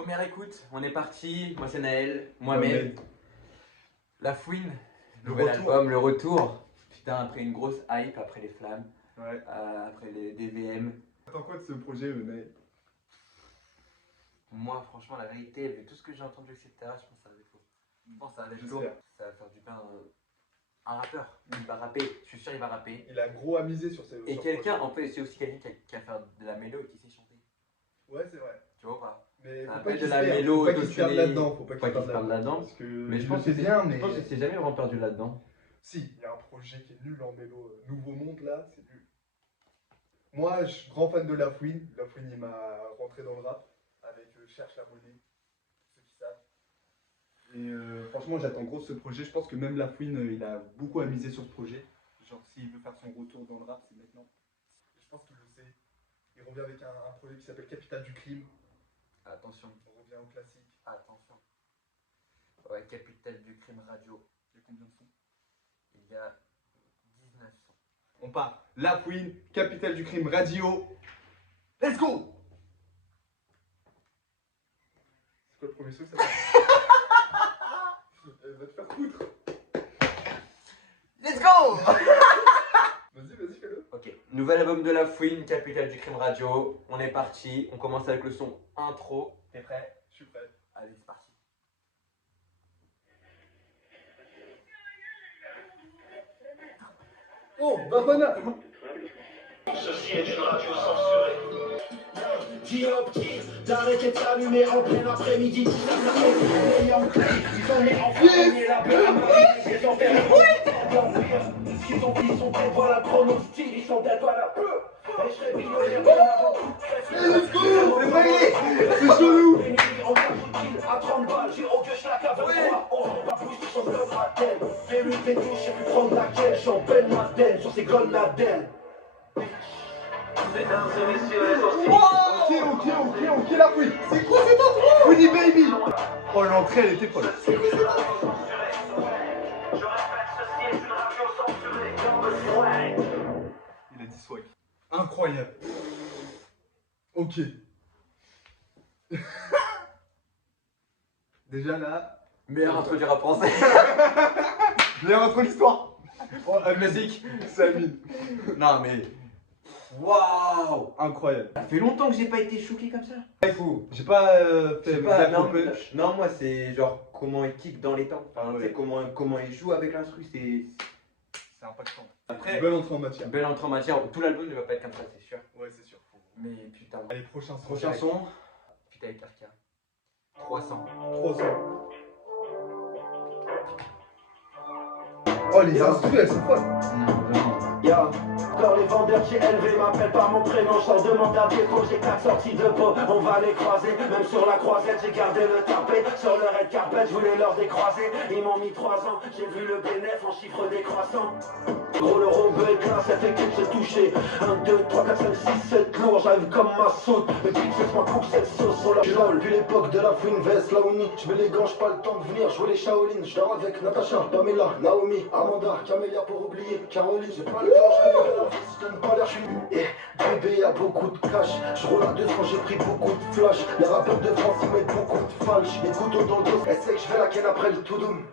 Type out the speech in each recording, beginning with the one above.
Première écoute, on est parti. Moi c'est Naël, Mohamed. La Fouine, nouvel album, le retour. Putain, après une grosse hype, après les flammes, après les DVM. Attends quoi de ce projet, Naël? Moi, franchement, la vérité, vu tout ce que j'ai entendu, etc., je pense que ça va être faux. Je pense que ça va être lourd. Ça va faire du bien. Un rappeur, il va rapper, je suis sûr il va rapper. Il a gros à miser sur ses. Et quelqu'un, en fait, c'est aussi quelqu'un qui a fait de la mélo et qui sait chanter. Ouais, c'est vrai. Tu vois ou pas? Mais ça faut appelle pas de la mélo, faut pas qu'il se perde là-dedans. Faut pas qu'il se perde là-dedans. Mais je pense que c'est jamais vraiment perdu là-dedans. Si, il y a un projet qui est nul en mélo. Nouveau Monde là, c'est nul. Moi, je suis grand fan de La Fouine. La Fouine, il m'a rentré dans le rap avec Cherche la monnaie, ceux qui savent. Et franchement, j'attends gros ce projet. Je pense que même La Fouine, il a beaucoup à miser sur ce projet. Genre, s'il veut faire son retour dans le rap, c'est maintenant. Je pense qu'il le sait. Il revient avec un projet qui s'appelle Capitale du Crime. Attention. On revient au classique. Attention. Ouais, Capitale du Crime Radio. Il y a combien de sons? Il y a 19 sons. On part. La Fouine, Capitale du Crime Radio. Let's go! C'est quoi le premier son que ça Elle va te faire foutre. Let's go! Vas-y, fais-le. Ok, nouvel album de La Fouine, Capitale du Crime Radio. On est parti, on commence avec le son intro. T'es prêt? Je suis prêt. Allez, c'est parti. Oh, Barbana! Ceci est une radio censurée. Dis aux petits d'arrêter de s'allumer en plein après-midi. Ils sont nés en premier, la ils ont fait ils sont prêts pour la chrono-style, ils sont tels pas la peu. Et je serai millionnaire bien avant tout. Let's go! C'est vrai! C'est chelou! On va tout à 30 balles, j'ai au vieux schlack à 23. On rend pas plus sur son bloc à tel. Fais-lui tes touches, je sais plus prendre laquelle. Je suis en Ben Laden sur ses Golnadel. Mesdames et messieurs, les hostilités. Ok, La Fouine! C'est quoi cette intro? Fouini Baby! Oh, l'entrée, elle était folle. Je répète, ceci est une radio censurée. Comme Il a dit swag. Incroyable. Ok. Déjà là. Meilleur intro du rap français. Meilleur intro de l'histoire. Oh, la musique. Samine. Non mais. Waouh! Incroyable. Ça fait longtemps que j'ai pas été choqué comme ça. C'est fou. J'ai pas fait punch. Non, moi c'est genre comment il kick dans les temps. Enfin, Ouais. comment il joue avec l'instru, c'est impactant. Après, Belle entrée en matière. belle entrée en matière. Tout l'album ne va pas être comme ça, c'est sûr. Ouais, c'est sûr. Mais putain. Allez, prochain son. Prochain son. Putain, avec RK. 300. 300. Oh, les instrus, elles sont folles. Non, vraiment. Yo, quand les vendeurs chez LV m'appellent par mon prénom, je leur demande à dépôt, j'ai 4 sorties de peau, on va les croiser, même sur la croisette, j'ai gardé le tapet, sur le red carpet, je voulais leur décroiser, ils m'ont mis 3 ans, j'ai vu le bénéf en chiffre décroissant. Gros le rombe est classe, ça fait que se toucher, 1, 2, 3, 4, 5, 6, 7 lourd, j'arrive comme ma saute, mais puis c'est moi coupe cette sauce sur la jole, depuis l'époque de la fouine veste, Laomi, je mets les gants, j'ai pas le temps de venir, jouer les Shaolin, je dors avec Natacha, Pamela, Naomi, Amanda, Camélia pour oublier, Caroline, j'ai pas le temps, je donne pas l'air, je suis bébé, y'a beaucoup de cash. Je roule à 200, j'ai pris beaucoup de flash. Les rappeurs de France, ils mettent beaucoup de falche. Les couteaux dans le dos, essaye, je fais la ken après le tout doom.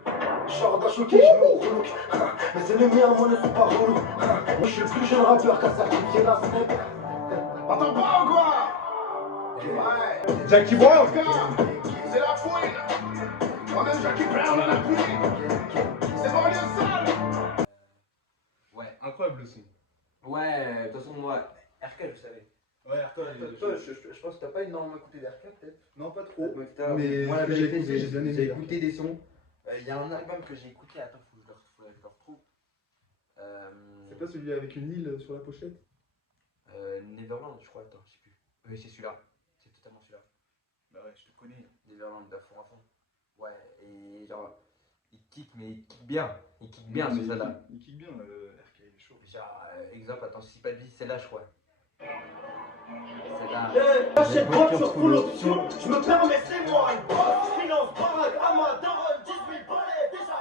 Genre d'un choqué, je me relook. Mais c'est les miens, moi, ne sont pas relous. Moi, je suis le plus jeune rappeur qu'à certifier la snap. Attends pas ou quoi? Ouais. Jackie Brown. C'est La Fouine. Moi-même Jackie Brown à la pluie. C'est banlieue sale. Ouais. Incroyable le son. Ouais, de toute façon, moi, RK, je savais. Ouais, Je pense que t'as pas énormément écouté d'RK, peut-être. Non, pas trop. Mais moi, la vérité, j'ai bien aimé. j'ai écouté des sons. Il y a un album que j'ai écouté, attends, faut que je le retrouve. C'est pas celui avec une île sur la pochette? Neverland, je crois, attends, je sais plus. Oui, c'est celui-là. C'est totalement celui-là. Bah ouais, je te connais. Neverland, d'à fond à fond. Ouais, et genre, il kick, mais il kick bien. Il kick bien, ce ça-là. Il kick bien, RK, il est chaud. Genre, exemple, attends, si pas de vie, c'est là, je crois. C'est là. J'achète voiture full option, je me permets, c'est moi le boss. Finance, baraque, Amadoron, 18 balais déjà.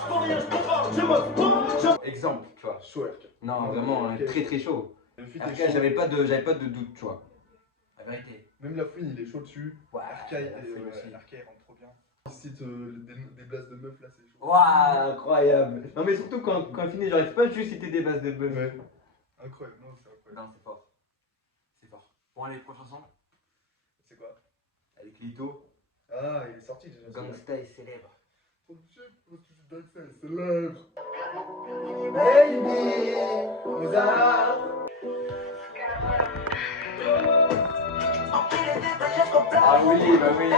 Je peux rien, je peux pas, je me bats. Exemple, tu vois. Chaud, RK. Non, vraiment, Ok. très très chaud. Le feat RK, est chaud. j'avais pas de doute, tu vois. La vérité. Même la fouine, il est chaud dessus. Ouais, Arcaille, la fouine aussi. Arcaille rentre trop bien. Il cite des blases de meufs là, c'est chaud. Waouh, incroyable. Non mais surtout quand il finit, j'arrive pas juste citer des bases de bœuf. Ouais. Incroyable, non, c'est incroyable. Non, c'est fort. C'est fort. Bon, allez, prochaine chanson. C'est quoi? Avec Lito. Ah, il est sorti déjà. Gangsta est célèbre. Ton chef, Gangsta est célèbre. Baby, Mozart. Ah oui, bah oui.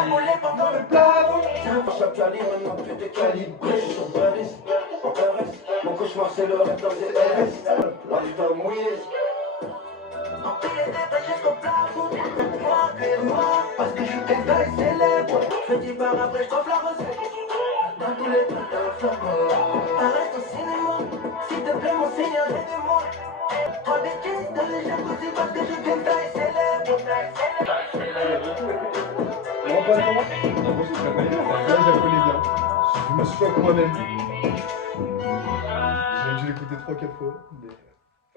Chaque calibre, maintenant plus décalibré. Je suis sur Paris, en RS. Mon cauchemar, c'est le rêve dans les RS. Lifestyle mouillé. Parce que je suis quelqu'un et célèbre. Je dis par après, je t'offre la recette. Dans tous les trucs d'un flop. Arrête au cinéma. S'il te plaît, mon seigneur, aide-moi. Trois bêtises de légende aussi parce que je suis quelqu'un et célèbre. Non, pas non. Attention, je la connais bien. Là, je la connais bien. Je me suis fait moi-même. J'ai dû l'écouter 3-4 fois. Mais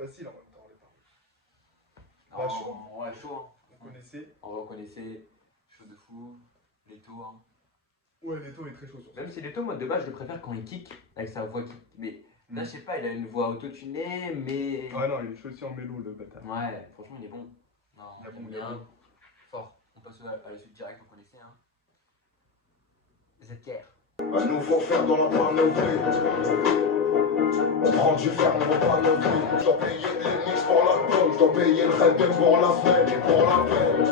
facile en même temps, les paroles. Bah, chaud. Ouais, chaud. Hein. On connaissait. On reconnaissait. Chose de fou. Leto. Hein. Ouais, Leto est très chaud sur ça. Même si Leto, moi de base, je le préfère quand il kick avec sa voix kick. Mais là, je sais pas, il a une voix autotunée, mais. Ouais, non, il est chaud aussi en mélo, le bâtard. Ouais, franchement, il est bon. Non, Il est bon, j'aime il est bien. bon. Fort. On passe à la suite directe, on connaissait. Hein. ZKR. Un nouveau fer dans la panoplie. On prend du fer, on va pas le prix. Je dois payer les mix pour l'album, je dois payer le Redden pour la semaine et pour la peine.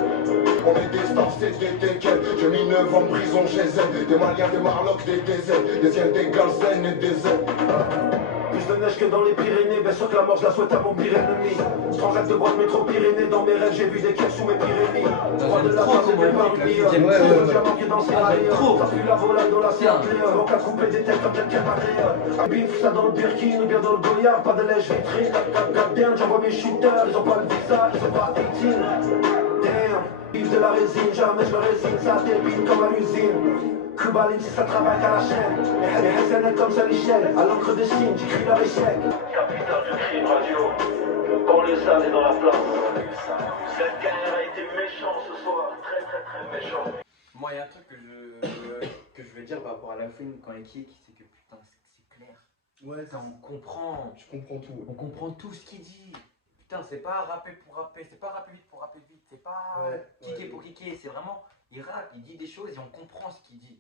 On est des stars, c'est des teckels. J'ai mis 9 ans de prison chez elle. Des Maliens, des Marlocks, des DZ. Des Siennes, des Galsen et des Z. Plus de neige que dans les Pyrénées, bien sûr que la mort je la souhaite à mon pire ennemi. Sans rêve de boîte métro Pyrénées, dans mes rêves j'ai vu des quêtes sous mes Pyrénées. Roi de la femme, c'est même pas le J'aime le diamant qui est dans ses rayons. trop. Ça pue la volaille dans la CRT. Donc à couper des têtes comme quelqu'un matériel. Bif ça dans le Birkin ou bien dans le Goyard. Pas de lèche vitrine, goddamn, j'envoie mes shooters. Ils ont pas le visa, ils ont pas 18. Damn, bif de la résine, jamais je me résine. Ça débine comme à l'usine. Kubalin si ça travaille qu'à la chaîne. Les SNL comme Saint-Michel. À l'encre de signe, j'écris leur échec. Capitale du crime radio. Pour les salles et dans la place. Cette guerre a été méchant ce soir. Très très très méchant. Moi, il y a un truc que je veux dire par rapport à la fouine quand il kick, c'est que putain, c'est clair. Ouais, Putain, on comprend. tu comprends tout. On comprend tout ce qu'il dit. Putain, c'est pas rapper pour rapper, c'est pas rapper vite pour rapper vite, c'est pas kicker pour kicker, c'est vraiment. Il rappe, il dit des choses et on comprend ce qu'il dit.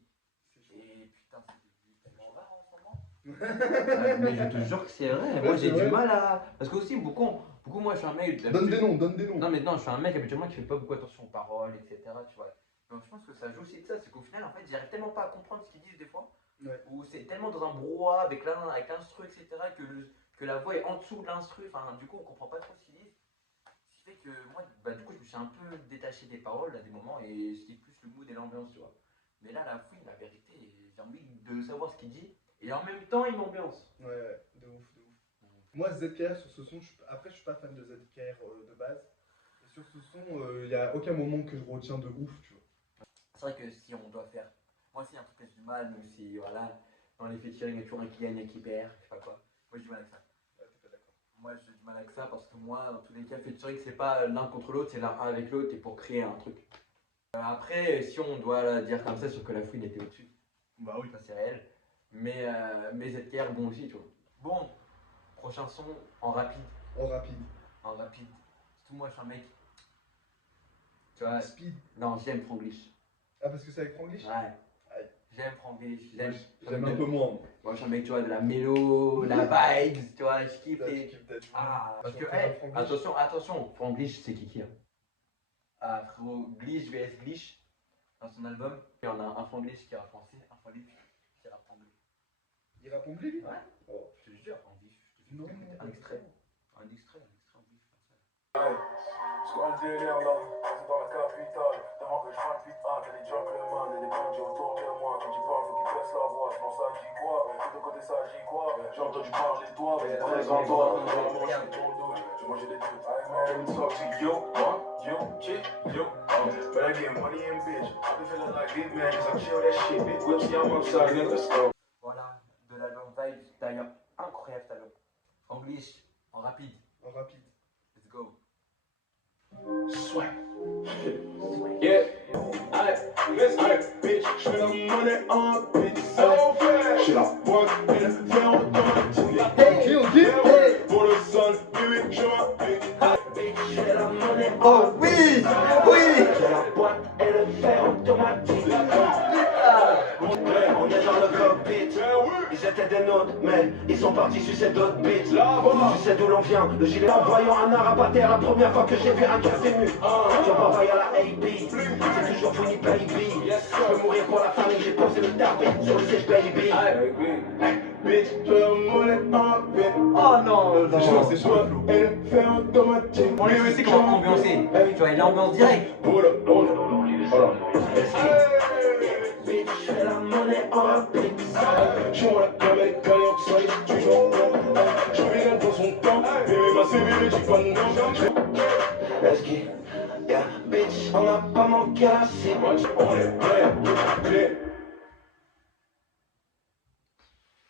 Et putain, c'est tellement rare en ce moment. Mais je te jure que c'est vrai. Moi, j'ai du mal à. Parce que aussi, beaucoup, moi, je suis un mec. Donne des noms, donne des noms. Non, mais non, je suis un mec habituellement qui fait pas beaucoup attention aux paroles, etc. Tu vois. Donc, je pense que ça joue aussi de ça. C'est qu'au final, en fait, j'arrive tellement pas à comprendre ce qu'ils disent des fois. Ouais. Ou c'est tellement dans un brouhaha avec l'instru, etc. Que la voix est en dessous de l'instru. Enfin, du coup, on comprend pas trop ce qu'ils disent. Ce qui fait que moi, bah, du coup, je me suis un peu détaché des paroles à des moments et ce qui est plus le mood et l'ambiance, tu vois. Mais là, la fouine, la vérité, j'ai envie de savoir ce qu'il dit et en même temps, il m'ambiance. Ouais, de ouf, de ouf. Moi, ZKR sur ce son, après, je suis pas fan de ZKR de base. Et sur ce son, il n'y a aucun moment que je retiens de ouf, tu vois. C'est vrai que si on doit faire. Moi, aussi, un truc que j'ai du mal, même si, voilà, dans les featuring, il y a toujours un qui gagne, un qui perd, je sais pas quoi. Moi, j'ai du mal avec ça. Ouais, t'es pas d'accord. Moi, j'ai du mal avec ça parce que moi, dans tous les cas, featuring, c'est pas l'un contre l'autre, c'est l'un avec l'autre et pour créer un truc. Après, si on doit dire comme ça, sur que la fouine était au-dessus. Bah oui, ça c'est réel. Mais ZKR, bon aussi, tu vois. Bon, prochain son en rapide. En rapide. En rapide. Surtout moi, je suis un mec. Tu vois. Speed. Non, j'aime Franglish. Ah, parce que c'est avec Franglish. Ouais. Aïe. J'aime Franglish. J'aime un peu moins. Moi, je suis un mec, tu vois, de la mélo, la vibes, tu vois, je kiffe. Là, tu Et... kiffes ta tune. Ah, parce que, Chanter hey, un Franglish. attention, Franglish, c'est Kiki. Hein. Ah, frérot, Glitch vs Glitch, dans son album, il y en a un Franglish qui rappe français, un Franglish qui rappe anglais. Il rappe anglais, lui? Ouais. Oh. Je te jure, Franglish, je te Non, jure, non, un extrait. Un extrait Anglish. C'est quoi le délire là? C'est dans la capitale. Devant que je parle putain, t'as des gentlemen et des bandits autour de moi. Quand tu parles, faut qu'ils baissent la voix. Sinon ça dit quoi? De ton côté ça dit quoi? J'ai entendu parler de toi, mais présente-toi. J'ai mangé ton dos, j'ai mangé des trucs. Let me talk to you, yo, chick, yo. But I get money and bitch. I be feeling like big man, cause I chill that shit. Big whips, yeah, I'm outside, nigga, let's go. Voilà, de l'album Vibes, d'ailleurs, incroyable cet album. Franglish, en rapide, En rapide. let's go. Sweat. monnaie en pizza. J'ai la boîte et le fer automatique. Pour le sol, bébé, je m'applique. J'ai la monnaie Oh oui, oui. j'ai la boîte et le fer automatique. On est dans le cockpit. Ils étaient des nôtres, mais ils sont partis sucer d'autres bits. Tu sais d'où l'on vient, le gilet en voyant un arabe à terre. La première fois que j'ai vu un café mu. Tu en travailles à la AB, c'est toujours fini baby. Je peux mourir pour la famille, j'ai posé le tapis sur le siège baby. Bitch, j'ai la monnaie en pizza. Oh non, non. C'est chaud. Et le fer automatique. On lui aussi comment ambiancer. Tu vois, il ambiance direct. Pour le voilà. Bitch, je fais la monnaie en pizza. Je vois la caméra, soyez toujours bon. Je vais dans son temps. Bébé, ma CV, j'ai pas de nom. Let's get, yeah, bitch, on n'a pas manqué à la cible. On est prêt.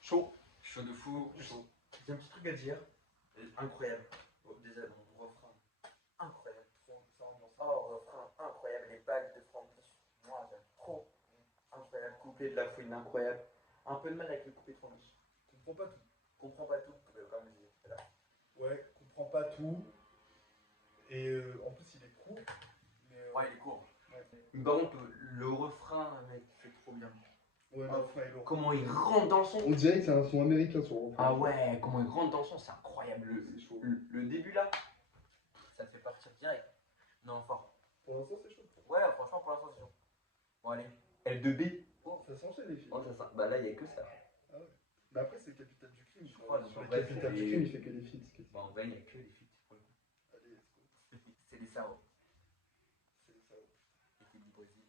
Chaud. Chaud de fou. Chaud. J'ai un petit truc à dire. Incroyable. Déjà, mon refrain. Incroyable. Oh, refrain incroyable. Les bagues de Francis. Moi, j'aime trop. Incroyable. Couplet de la fouine, incroyable. Un peu de mal avec le couplet de Francis. Comprends pas tout. Comprends pas tout. Comme je disais là. Ouais, comprends pas tout. Et en plus, il est court. Mais, Ouais, il est court. ouais. Mais par contre, le refrain, mec, c'est trop bien. Ouais, mais enfin, il est lourd. Comment il rentre dans le son. On dirait que c'est un son américain sur le refrain. Ah ouais, comment il rentre dans le son, c'est incroyable. C'est chaud. Le début là, ça te fait partir direct. Non, fort. Pour l'instant, c'est chaud. Ouais, franchement, pour l'instant, c'est chaud. Bon, allez. L2B. Oh, ça s'enchaîne les filles. Oh, ça, bah là, il n'y a que ça. Mais après, c'est Capitaine du crime. Je crois, crois. donc Sur en le vrai, Capitaine c'est du les- crime, il fait que des feats. Bah, en vrai, il n'y a que les feats pour le coup. Allez, let's go. C'est des cerveaux. C'est ça. Écoute du Brésil.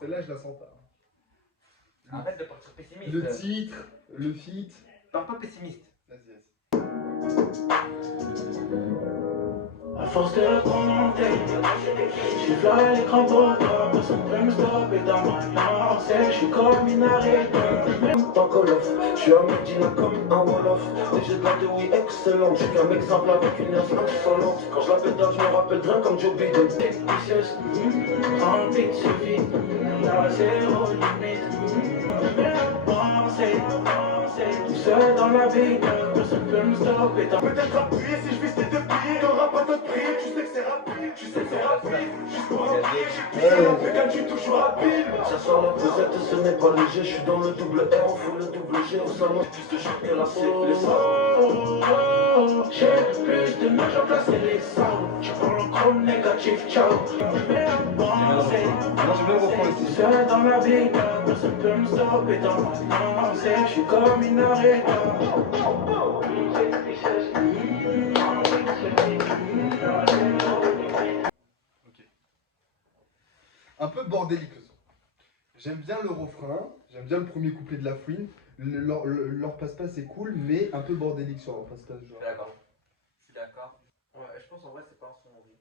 Celle-là, je la sens pas. Arrête de partir pessimiste. Le titre, le feat. Pars pas pessimiste. Vas-y, vas-y. À force de remonter, je suis là à l'écran pour toi, personne peut me stopper dans ma lancée. Je suis comme une arrêt dans Call of. Je suis un Medina comme un Wolof. Les jeux de la oui excellent. Je suis qu'un exemple avec une nuance insolente. Quand je la pédale, je me rappelle de rien comme Joe Biden. Vicieuse, remplie de ce vide. Là, zéro limite. Tout seul dans la vie, personne peut me stopper dans Peut-être appuyer si je vis ces deux pieds. T'auras pas d'autre prix. Tu sais que c'est rapide. Tu sais que c'est rapide. Jusqu'au remplir, j'ai plié. En vegan, je suis toujours habile. Ça sort la pesette, ce n'est pas léger. Je suis dans le double R, on fout le double G. Au salon, plus de choc que la C. Les salles. J'ai plus de marge à placer les salles. Je parle en chrome négatif, ciao. Moi, j'aime bien le refrain Tout aussi. seul dans la vie, personne peut me stopper dans ma lancée. Je suis comme une arrêt. Ok. Un peu bordélique le son. J'aime bien le refrain, j'aime bien le premier couplet de la fouine. Leur passe-passe est cool, mais un peu bordélique sur leur passe-passe. Je Genre. suis d'accord. Je suis d'accord. Ouais, je pense en vrai, c'est pas un son horrible.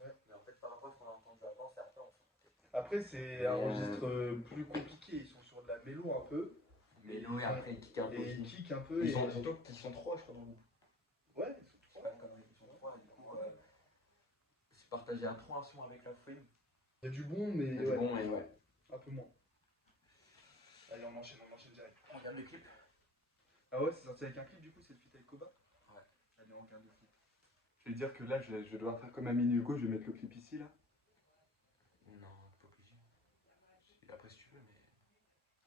Ouais. Mais en fait, par rapport à ce qu'on a entendu avant, c'est après, on s'en Après, c'est un registre plus compliqué. Ils sont sur de la mélo un peu. Mais nous, et après, il kick un peu. Et ils aussi. kick un peu. Ils et- sont surtout qu'ils sont trois, je crois, dans le groupe. Ouais, ils sont C'est trois. pas une connerie, ils sont trois, et du coup, c'est partagé à trois un son avec la fouine. Il y a du bon, mais C'est ouais, bon, et ouais. un peu moins. Allez, on enchaîne direct. On regarde le clip. Ah ouais, c'est sorti avec un clip du coup, c'est le feat avec Koba. Ouais. Allez, on regarde le clip. Je vais dire que là, je vais devoir faire comme Amine Hugo, je vais mettre le clip ici, là. Non, pas obligé. Après, si tu veux, mais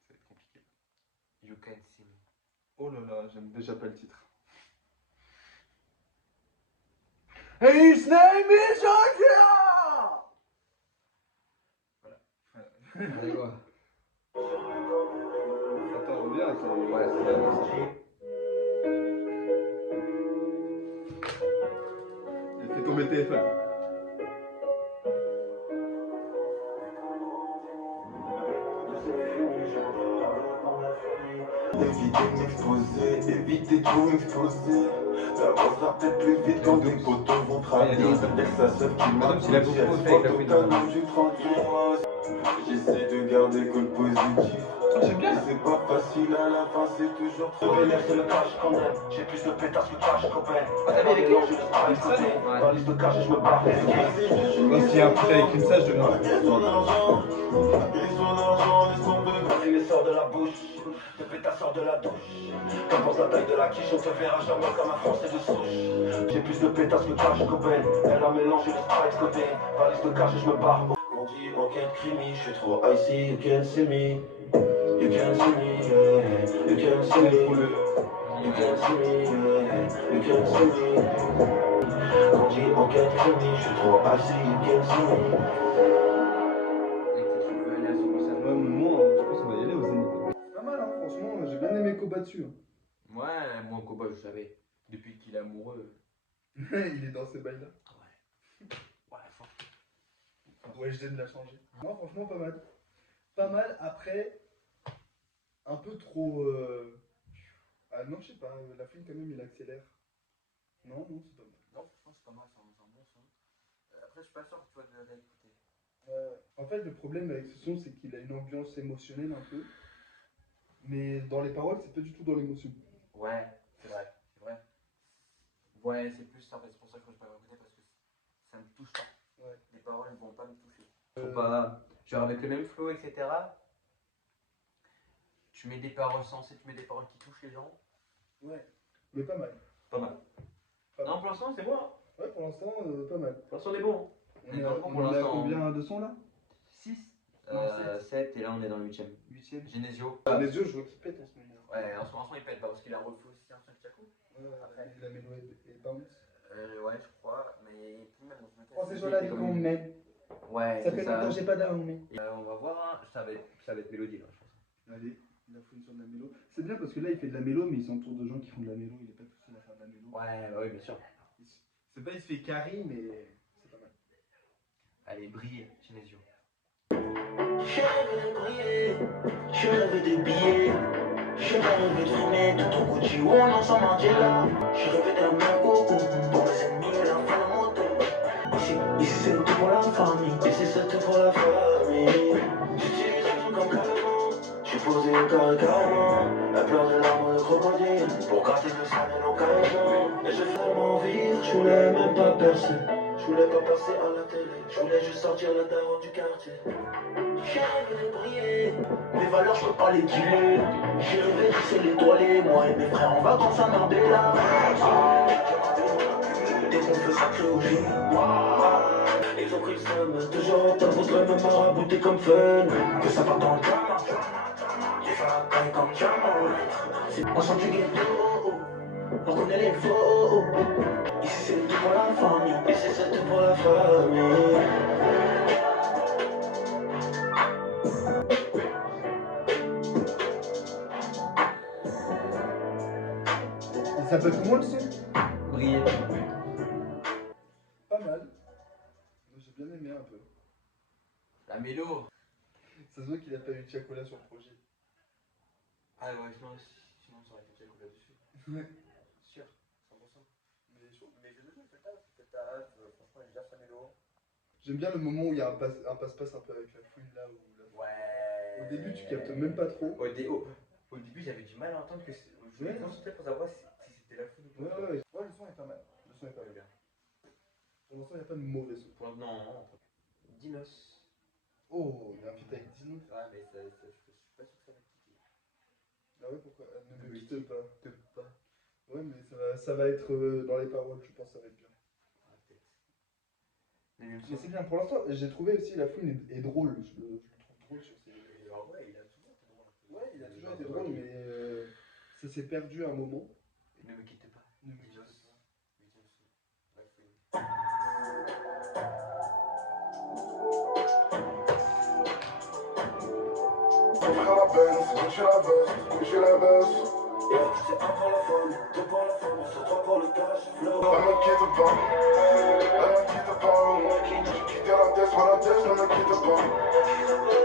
Ça va être compliqué. you can see me. Oh là là, j'aime déjà pas le titre. His name is Akira! Allez, quoi. Attends, reviens, Ouais, c'est bien. j'ai fait tomber le téléphone. Éviter de m'exposer, éviter de tout exploser. Ça avancera peut-être plus vite quand tes potos vont traquer. Avec sa sœur qui m'a Madame, c'est la poussé, beaucoup elle fait avec la se fouine. voit totalement du tranquille. J'essaie de garder que le positif. J'aime bien. Mais c'est pas facile à la fin, c'est toujours trop. Le vénère, c'est le cash quand même. J'ai plus de pétards que cash copain. t'as mis avec lui? Je reste pas écouté. Dans la liste de cash, je me barre. Moi, s'il y a un prêt avec une sage, je demande. Ils ont l'argent, laisse-moi de la bouche, de pétasseur de la douche. Qu'importe la taille de la quiche, on te verra jamais comme un français de souche. J'ai plus de pétasses que Cash Cobain. Elle a mélangé le Sprite côté. Valise de cash et je me barre. On dit enquête crimi, je suis trop icy, you can't see me. You can't see me, yeah. You can't see me. You can't see me, yeah. You can't see me. On dit enquête crimi, je suis trop icy, you can't see me. Moi, je pense qu'on va y aller au Zénith. C'est pas mal, hein, franchement, j'ai bien aimé Koba dessus. Hein. Ouais, moi, Koba, je savais. Depuis qu'il est amoureux. Il est dans ces bails-là. Ouais, fort. Ouais, je viens de la changer. Non, franchement, pas mal. Pas mal, après, un peu trop. Ah non, je sais pas, la fine quand même, il accélère. Non, non, c'est pas mal. Non, franchement, c'est pas mal, c'est un bon son. Après, je suis pas sûr que tu vas l'écouter. En fait, le problème avec ce son, c'est qu'il a une ambiance émotionnelle un peu. Mais dans les paroles, c'est pas du tout dans l'émotion. Ouais, c'est vrai, c'est vrai. Ouais, c'est plus ça, c'est pour ça que je peux pas l'écouter parce que ça me touche pas. Ouais. Les paroles ne vont pas me toucher. Faut pas. Genre avec le même flow, etc. Tu mets des paroles sensées, tu mets des paroles qui touchent les gens. Ouais, mais pas mal. Pas mal. Pas Non, mal. pour l'instant, c'est bon. Hein. Ouais, pour l'instant, pas mal. Pour l'instant, on est bon. On est franchement, on pour est à l'instant, combien de sons là 6, Non, 7, et là, on est dans le 8ème. 8ème. Genesio. Les yeux, je vois qu'ils pètent en ce moment. Ouais, en ce moment, il pète pas parce qu'il a refait aussi un son de Chaco. Après, la mélo et bounce. Ouais, je crois, mais plus même dans ce Oh, c'est joli qu'on met. Ouais, Ça c'est fait longtemps que j'ai pas d'armée. On va voir, hein. Ça va être mélodie là, je pense. Allez, il a foutu sur de la mélo. C'est bien parce que là, il fait de la mélo, mais il s'entoure de gens qui font de la mélo. Il est pas tout seul à faire de la mélo. Ouais, bah oui, bien sûr. C'est pas, il se fait carry, mais c'est pas mal. Allez, brille, Genesio. J'ai rêvé de briller, j'ai rêvé de billets. J'ai pas rêvé de fumer tout en Gucci ou en ensemble Mandela. J'ai rêvé d'un mago pour mes ennemis, la fin de moto. Ici c'est tout pour la famille, ici c'est tout pour la famille. J'utilise l'argent comme calmant, j'suis posé carrément. Elle pleure des larmes de crocodile pour gratter le sang de nos caillements. Et je fais mon vivre, j'voulais même pas percer. J'voulais pas passer à la télé, j'voulais juste sortir la daronne du quartier. J'ai rêvé de briller, mes valeurs je peux pas les dealer. J'ai rêvé de c'est l'étoilé, moi et mes frères en vacances à Marbella. Dès qu'on fait sacré au gym, ils ont pris le seum, toujours t'as voudrais me marabouter comme fun. Que ça part dans le drama, j'ai fait la taille comme diamant. On sent du ghetto, on connaît les faux. Ici c'est tout pour la famille, ici c'est tout pour la famille. Il s'appelle comment le son Briller. Pas mal. Moi j'ai bien aimé un peu. La mélo. Ça se voit qu'il a pas eu de chocolat sur le projet. Ah ouais, sinon ça aurait été Chaco là-dessus. Ouais. Sûr, 100%. Mais Genesio, il fait le taf, franchement, il gère sa mélo. j'aime bien le moment où il y a un passe-passe un peu avec la fouine là. Ouais. Au début tu captes même pas trop. Au début, j'avais du mal à entendre que je voulais consulter pour savoir si c'était la foule ou Ouais, pas. ouais, ouais. Ouais, le son est pas mal. Le son est pas mal. bien. Pour l'instant, il n'y a pas de mauvais son. Non. Dinos. Oh, il y a un feat avec Dino. Ouais, mais je suis pas sûr que ça va te quitter. Ah ouais, pourquoi Ne me Oui. quitte pas. Te pas. Ouais, mais ça va être dans les paroles, je pense que ça va être bien. Ah, peut-être. Mais Mais c'est bien, pour l'instant, j'ai trouvé aussi la fouine est drôle. Je le trouve drôle sur ses. Ouais, il a toujours été drôle. Ouais, il a toujours été drôle, mais ça s'est perdu à un moment. Ne me quitte pas. Ne me Dinos. quitte pas. 8e son. La foule. Ouvrir la Benz, coucher la veste, coucher la veste. Yeah, c'est un pour la femme, deux pour la femme, c'est trois pour le cash flow. Ne me quitte pas, ne me quitte pas. J'ai quitté la tête, mais la tête ne me quitte pas.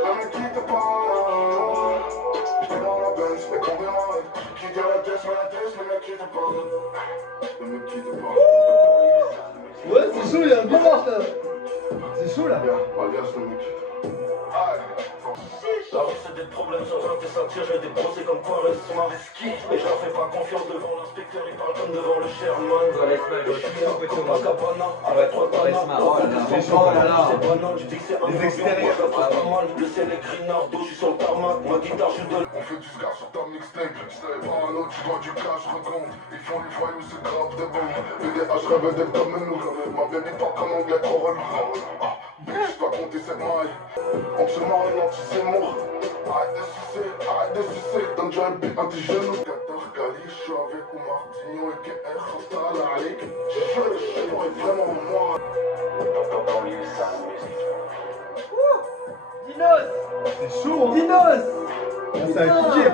Ne me quitte pas. J'étais dans la Benz, mais combien avec? J'ai quitté la tête, mais la tête ne me quitte pas. Ne me quitte pas. Ouais, c'est chaud, il y a un bien là. C'est chaud là. Yeah, alias ne me quitte pas. Aïe. La rue c'est des problèmes sans un ça tirer des procès comme Quaresma. Et je leur fais pas confiance devant l'inspecteur, il parle comme devant le Sherman. Je suis là comme Copacabana, avec trois tanas. Oh là là. C'est banal, je dis que c'est un Les extérieurs. ça passe pas mal. Le ciel est gris nardo, je suis sur le tarmac. Ma guitare, je suis de On fait du scar sur ta mixtape. Parano, tu dois du cash, recompte. Ils font du voyou, c'est grave de bon. VDH rêve d'être comme nous. Ma baby parle en anglais, trop relou. Bitch, je dois compter cette maille. On se marie, non, tu sais mort. Arrête de sucer. Donne déjà un pic à tes genoux. Qatar, Kali, je suis avec Oumardinho et KR. Hostile, Alik. Je suis vraiment moi. Dinos. C'est chaud, hein. Dinos. Ça a kické.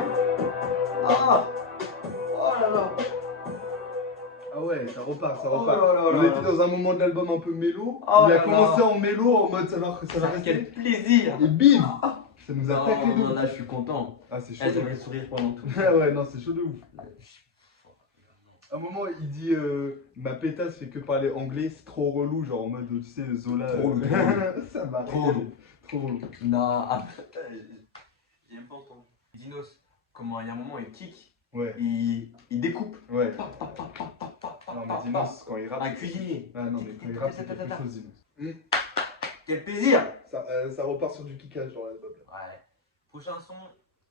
Ah. Oh là là. Ah ouais, ça repart, ça Oh repart. là là On là. était dans un moment de l'album un peu mélo. Oh Il a là commencé là. en mélo, en mode ça va Quel rester. plaisir. Et bim, ça nous a taclé de Non, ouf. là je suis content. Ah c'est chaud. Eh, j'avais le sourire pendant tout. Ah ouais, non, c'est chaud de ouf. À un moment, il dit ma pétasse fait que parler anglais, c'est trop relou, genre en mode, tu sais, Zola. Trop relou, trop relou. Ça m'a Trop régalé. relou. Trop relou. Non, j'ai même pas entendu. Dinos, comment il y a un moment il kick, Ouais, il découpe. ouais. Pa, pa, pa, pa, pa, pa, pa, Non, pa, mais Dinos, quand il rappe. Un cuisinier. Ah non, mais quand il rappe, c'est quelque chose, Dinos. Quel plaisir. Ça repart sur du kickage, genre l'album. Ouais. Prochain son,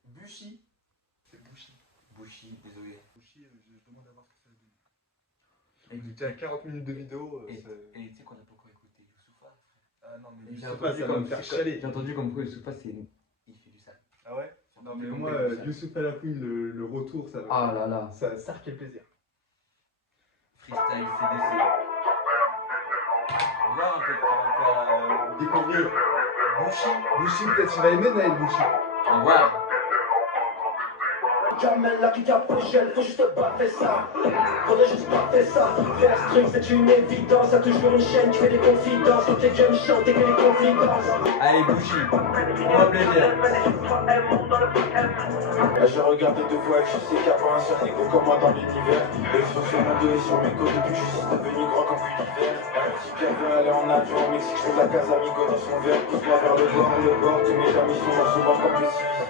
Bushi. C'est Bouchi. Bushi, désolé. Bouchi, je demande à voir ce que ça donne. On est déjà à 40 minutes de vidéo. Et tu sais qu'on n'a pas encore écouté Youssoufa. Ah non, mais J'ai je sais entendu pas, ça va comme me faire chialer. J'ai entendu comme quoi Youssoufa, il fait du sale. Ah ouais? Non, mais J'ai moi, compris ça. Youssouf Alafoun, le retour, ça va. Ah là là. Ça quel plaisir. Freestyle CDC. On va voir un peu de Découvrir Bushi. Bouchi, peut-être il va aimer Naël Bouchi. On va voir. Jamel là qui tape au gel, faut juste pas faire ça. Faudrait juste pas faire ça. Faire string c'est une évidence, a toujours une chaîne qui fait des confidences. Quand tes jeunes chantent et que les confidences. Allez, Bushi. Moi, plaisir. Je regardais deux fois et je sais qu'il y a pas un seul négro comme moi dans l'univers. Et sur mon dos et sur mes côtes depuis que je suis devenu grand comme l'univers. Si Pierre veut aller en avion au Mexique, je fais de la casa amigo dans son verre. Pousse-moi vers le bord, tous mes amis sont dans ce bord comme les civils.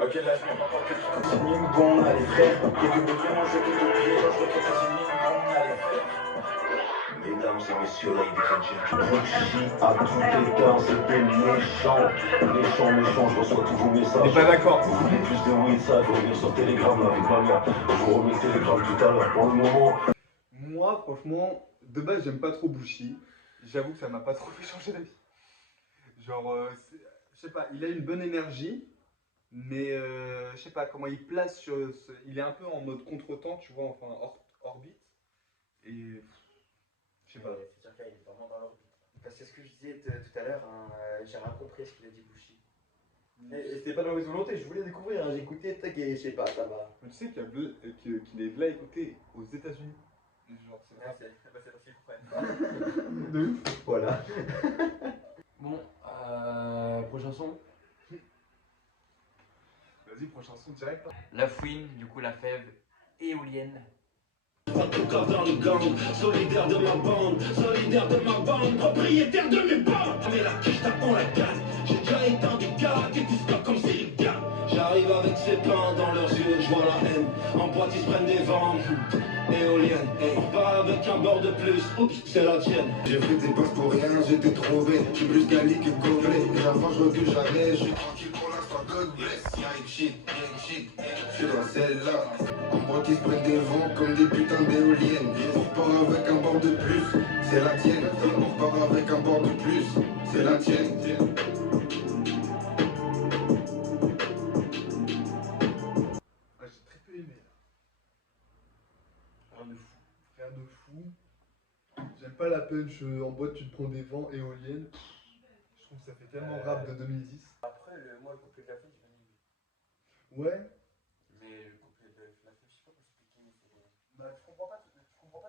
Ok là je m'en pas que tu continues, bon allez frère. Quelques bébés moi je quelques billets, quand je requête les ennemis, bon allez frère. Mesdames et messieurs, ladies and gentlemen, Bushi à toutes les heures, c'était méchant. Méchant, je reçois tous vos messages. T'es pas d'accord? Vous voulez plus de weed, ça, je reviens sur Telegram là, avec ma mère. Je vous remets Telegram tout à l'heure. Pour le moment, Moi, franchement, de base, j'aime pas trop Bouchi. J'avoue que ça m'a pas trop fait changer d'avis. Genre, je sais pas, il a une bonne énergie, mais je sais pas comment il place sur. Il est un peu en mode contre-temps, tu vois, enfin orbite. Et je sais pas. C'est sûr qu'il est vraiment dans l'orbite. Parce que c'est ce que je disais tout à l'heure, hein, j'ai rien compris ce qu'il a dit Bushi. Et c'était pas dans mes volontés, je voulais découvrir, hein, j'ai écouté, tac, et je sais pas, ça m'a. Mais tu sais qu'il est là écouté aux États-Unis. Genre, c'est Ah, c'est parce qu'ils comprennent. de ouf. Voilà. Bon, prochain son. Vas-y, prochain son direct. La fouine, du coup la fève éolienne. pas de corps dans le gang, solidaire de ma bande, propriétaire de mes bandes. Mais la quiche on la gagne, j'ai déjà éteint du gars, qui disent comme c'est les gars. J'arrive avec ces pains dans leurs yeux, je vois la haine. En boîte ils se prennent des vents, éoliennes. On part avec un bord de plus, oups, c'est la tienne. J'ai fait des passes pour rien, j'étais trouvé. J'suis plus Gali que Gobelet. Et avant je recule, j'arrête. J'suis tranquille pour l'instant, God bless. Y'a une shit. J'suis dans celle-là. En boîte ils se prennent des vents comme des putains d'éoliennes. On repart avec un bord de plus, c'est la tienne. On repart avec un bord de plus, c'est la tienne. Ah, j'ai très peu aimé là. Rien de fou. J'aime pas la punch en boîte, tu te prends des vents éoliennes. Je trouve que ça fait tellement rap de 2010. Après, moi, le couplet de la fin, j'ai bien aimé. Ouais. Mais le couplet de la fin, je sais pas comment expliquer. Bah, je comprends pas ce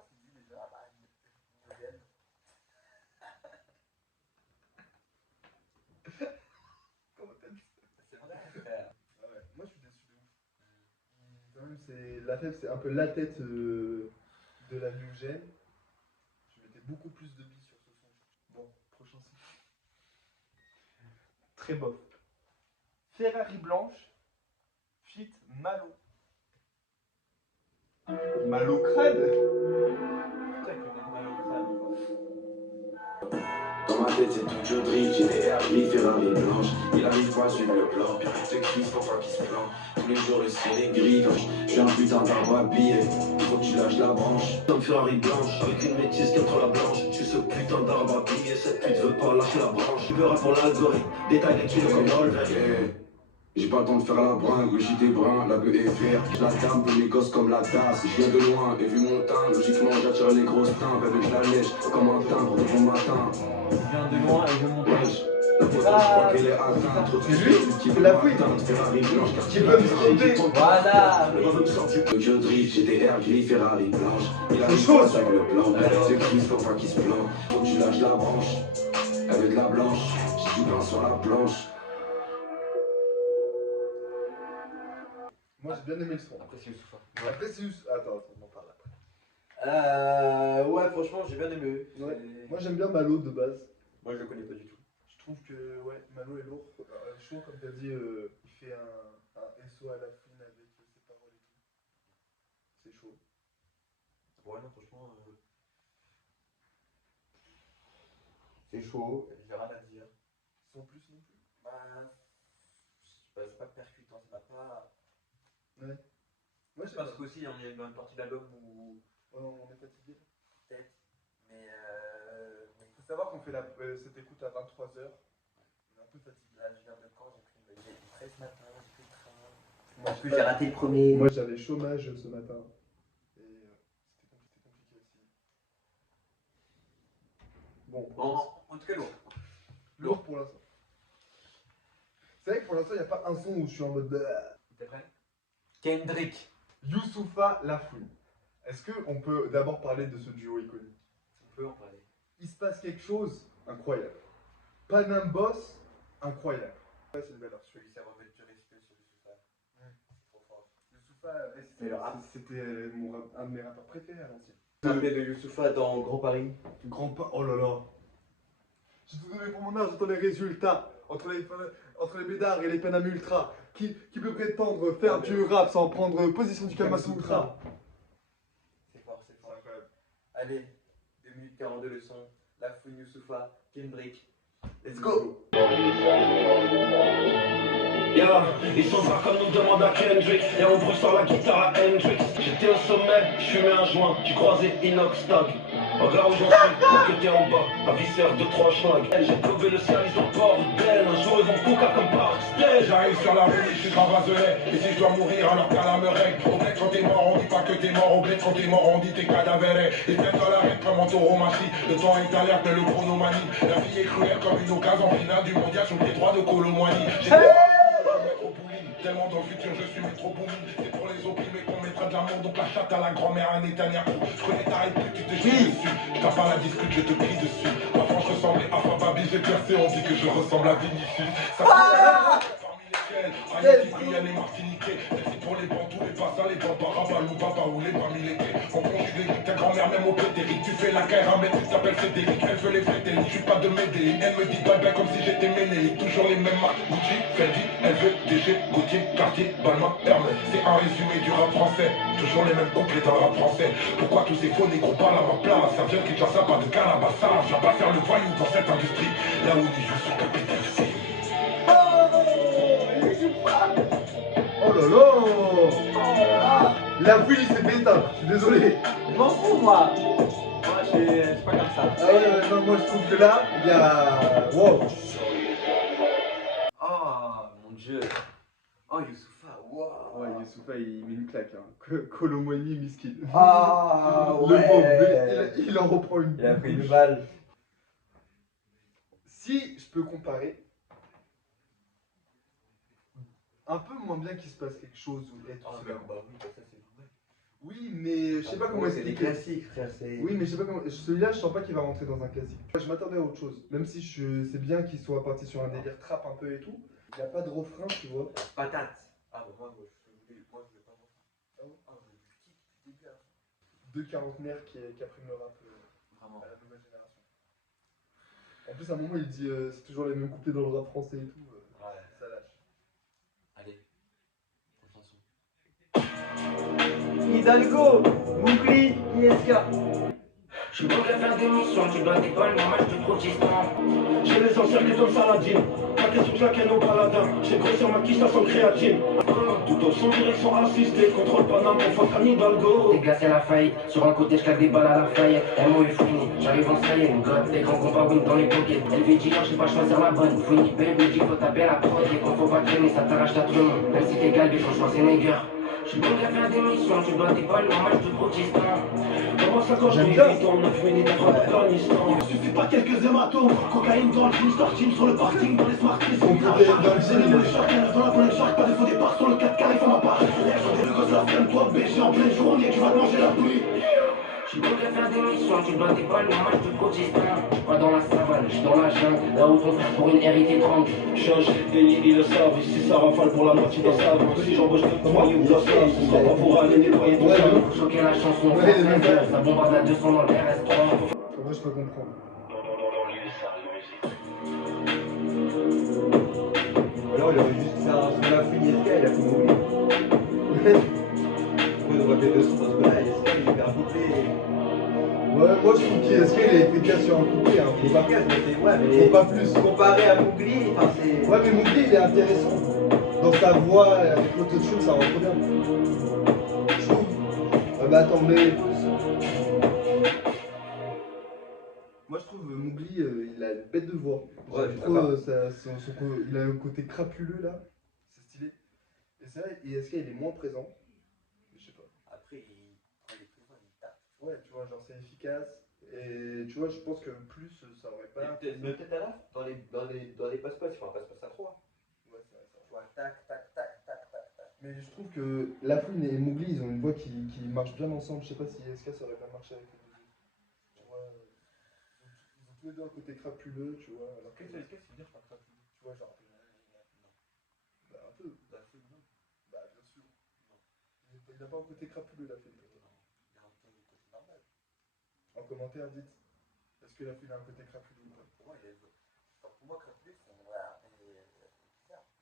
qu'il dit déjà. Ah bah, éolienne. Comment t'as dit ça? C'est vrai, frère. Ah ouais, moi je suis déçu de ouf. Quand même, la fève, c'est un peu la tête de la new gen. Je mettais beaucoup plus de billes sur ce son. Bon, prochain son. Très bof. Ferrari blanche, fit Malo. Malo crade. Putain, que Malo crade. Dans ma tête c'est tout que drift, GTR gris, Ferrari blanche. Il arrive pas à suivre le plan, ce Christ faut pas qu'il se plante. Tous les jours le ciel est gris, je suis un putain d'arbre à billets. Faut que tu lâches la branche. Comme Ferrari blanche, avec une métisse contre la blanche. Je suis ce putain d'arbre à billets, cette pute veut pas lâcher la branche. Je peur pour l'algorithme, détaille les kilos comme dans le verre. J'ai pas le temps de faire la bringue, le JT brun, la bœuf est verte. La dame veut mes gosses comme la tasse. Je viens de loin et vu mon teint, logiquement j'attire les grosses timbres. Avec je la lèche comme un timbre de bon matin. Je viens de loin et je monte. La pote, je crois qu'elle est atteinte. Trop C'est lui, c'est la fouille. Ferrari blanche, car Tu peux me tromper. Voilà. Tokyo Drift, GTR gris, Ferrari blanche. Il a C'est une chaud, chose ça. sur le plan. C'est Chris, faut pas qu'il se plante. Faut que tu lâches la branche. Avec la blanche, j'ai du blanc sur la planche. Moi j'ai bien aimé le son. Après, c'est Youssoufa. Après c'est juste. Attends, on en parle après. Ouais, franchement, j'ai bien aimé. Ouais. Moi j'aime bien Malo de base. Moi, je le connais pas du tout. Je trouve que ouais, Malo est lourd. Chaud comme t'as dit, il fait un SO à la fine avec ses paroles et tout. C'est chaud. Ouais, non, franchement, c'est chaud, j'ai rien à dire. Sans plus non plus. Bah, c'est pas percutant, ça m'a pas. Ouais. Moi Je pense qu'aussi, on est dans une partie de l'album où. on est fatigué. Peut-être, mais Il faut savoir qu'on fait cette écoute à 23h. On est un peu fatigué. là, je viens de quand j'ai pris ce matin, j'ai pris le train. Moi, En plus, j'ai raté le premier. Moi j'avais chômage ce matin. Et c'était compliqué aussi. Bon, En tout cas, lourd. lourd pour l'instant. C'est vrai que pour l'instant, il n'y a pas un son où je suis en mode. T'es prêt? Kendrick. Youssoufa Lafouine. Est-ce qu'on peut d'abord parler de ce duo iconique? On peut en parler. Il se passe quelque chose incroyable. Panam Boss, incroyable. Ouais, c'est une belle heure. Je vais lui faire remettre du respect sur Youssoufa. C'est trop fort. Youssoufa, c'était un de mes rappeurs préférés à l'ancienne. Rappelé de Youssoufa dans Grand Paris. Grand pas. Oh là là. J'ai tout donné pour mon âge, j'entends les résultats. Entre les bédards et les Panam Ultra. Qui peut prétendre faire du rap sans prendre position du Kamasutra? C'est fort, c'est C'est fort. incroyable. Allez, 2 minutes 42 le son. Lafouine, Youssoufa, Kendrick. Let's go! Yeah, ils sont pas comme nous demande à Kendrick. Et on brûle sur la guitare à Hendrix. J'étais au sommet, je fumais un joint. Tu croisais Inox Tag. Regarde où j'en suis, moi que t'es en bas. À viscère de 3 schnags. J'ai cové le service dans le bordel. Un jour ils vont coca comme Parksdale. J'arrive sur la rue, je suis gravazelé. Et si je dois mourir alors qu'à la me règle. Au bled quand t'es mort, on dit pas que t'es mort. Au bled quand t'es mort, on dit t'es cadavéré. Et bien dans la règle comme en tauromachie. Le temps est alerte mais le chronomanie. La vie est cruelle comme une occasion finale du mondial sur les droits de Colomboigny. Tellement dans le futur je suis métropoline. C'est pour les opprimés qu'on mettra de l'amour. Donc la chatte à la grand-mère à Netanyahu. Je connais ta réplique, tu te chies dessus. Je tape à la discute, je te crie dessus. Ma franche ressemble à Fababi, j'ai percé. On dit que je ressemble à Vinicius. Ça parmi lesquels Haïti, Guyane et Martiniquais. Merci pour les bantous, les passas, les bambara, balou, papa ou les bamilétés. On conjugue les ta grand-mère même au pétérique. Tu fais la caire à mettre, tu t'appelles Cédric. Elle veut les fêter, je suis pas de Médéine. Elle me dit bye bye comme si j'étais Ménélique. Toujours les mêmes marques, Gucci, Fendi, LVDG, Gauthier, Cartier, Balmain, Hermès. C'est un résumé du rap français. Toujours les mêmes couplets dans le rap français. Pourquoi tous ces faux négros parlent à ma place? Ça vient de Kinshasa, pas de Calabassa. Je viens pas faire le voyou dans cette industrie. Là où ils jouent sur le PTC. Oh là là. La fouille s'est fait éteindre, je suis désolé. Je m'en fous, moi. Moi, je suis pas comme ça. Ah ouais, non, moi je trouve que là, il y a. Wow. Oh mon dieu! Oh Youssoufa, wow! Ouais, Youssoufa il met une claque. Hein. Colomboigny, miskin. Ah Le ouais! pauvre, il en reprend une. Il a pris une balle. Si je peux comparer, un peu moins bien qu'il se passe quelque chose ou être. Oh mais bah oui, ça c'est vrai. Oui, mais je sais pas comment C'est des expliquer. classiques, frère, c'est. Oui, mais je sais pas comment. Celui-là, je sens pas qu'il va rentrer dans un classique. Je m'attendais à autre chose. Même si c'est bien qu'il soit parti sur un délire trap un peu et tout. Il n'y a pas de refrain, tu vois. Patate! Ah bah moi je voulais pas voir. Ah bon? Ah je kick du début à la fin. Deux quarantenaires qui apprennent le rap Vraiment. à la nouvelle génération. En plus, à un moment, il dit c'est toujours les mêmes couplets dans le rap français et tout. Ouais. Ça lâche. Hidalgo, Mougli, ISK. Je suis bon qu'à faire des missions, tu dois des balles, normal, tu trouves distant. J'ai les encerclés comme Saladin, pas question que la au paladin. J'ai grossi ma quiche sans créatine. Tout au son, direction assistée, contrôle Panama, fuck un Hidalgo. Déglacé à la faillite, sur un côté, je claque des balles à la faillite. MO est fini, j'arrive en saillie, une gotte, des grands compas win dans les pockets. LVG, je sais pas choisir la bonne. Fouini, baby, dit faut taper la prod. Et qu'on faut pas traîner, ça t'arrache ta trône. Même si t'es galbé, faut choisir mes gars. Je suis bon qu'à faire des missions, tu dois des balles, normal, je te trouve distant. Comment ça quand je t'ai vite, on a fini d'être en Afghanistan. Il suffit pas quelques hématomes, cocaïne dans le jean, starting sur le parking, dans les smarties. On peut dans le génie, les sharks, dans la connexion, pas de faux départ sur le 4K, il faut ma part. J'ai des gosses, la flemme, toi, BG en pleine journée, tu vas te manger la pluie. Je suis bon qu'à faire des missions, tu dois des balles, normal, je te trouve distant. Pas dans la savane, je suis dans la jungle, là où ton frère pour une hérité tranque. Changer de délit, ils le savent, ici ça rafale pour la moitié d'un savant. Si j'embauche de moyens ou de la slave, ce sera pas pour aller nettoyer tout ça. Choquer la chanson, ça bombarde la 200 dans le RS3. Moi, je peux comprendre. Alors il aurait juste fait un sur la fouine ISK, il a fait Mougli. Pourquoi il aurait fait 200 parce que là, ISK il est hyper bouclé. Ouais, moi je trouve qu'ISK il est efficace sur un couplet. Hein. Il est efficace, mais c'est. Ouais, mais. Faut pas plus. Comparé à Mougli, enfin c'est. Ouais, mais Mougli il est intéressant. Dans sa voix, avec l'autotune, ça rend trop bien. Je trouve. Bah attends, mais. Moi je trouve Mougli, il a une bête de voix. Ouais, J'aime trop il a un côté crapuleux là. C'est stylé. Et c'est vrai, ISK il est moins présent. Mais je sais pas. Après, il est présent, il tape. Ouais, tu vois, genre c'est efficace. Et tu vois, je pense que plus ça aurait pas. Mais peut-être à la dans les passe-passe, il faut un passe-passe à 3. Ouais, c'est vrai, ça. Tu vois, tac, tac, tac, tac, tac, tac. Mais je trouve que Lafouine et Mougli, ils ont une voix qui marche bien ensemble. Je sais pas si SK ça aurait bien marché avec les deux. Tu vois, ils ont tous les deux un côté crapuleux, tu vois. Alors que SK, c'est dire pas crapuleux. Tu vois, genre. Bah, un peu. Lafouine, non. Bah, bien sûr. Non. Il a pas un côté crapuleux, Lafouine. Il a un côté normal. En commentaire, dites. Est-ce que Lafouine a un côté crapuleux ou pas? Pour moi, pour moi, crapuleux, c'est bizarre.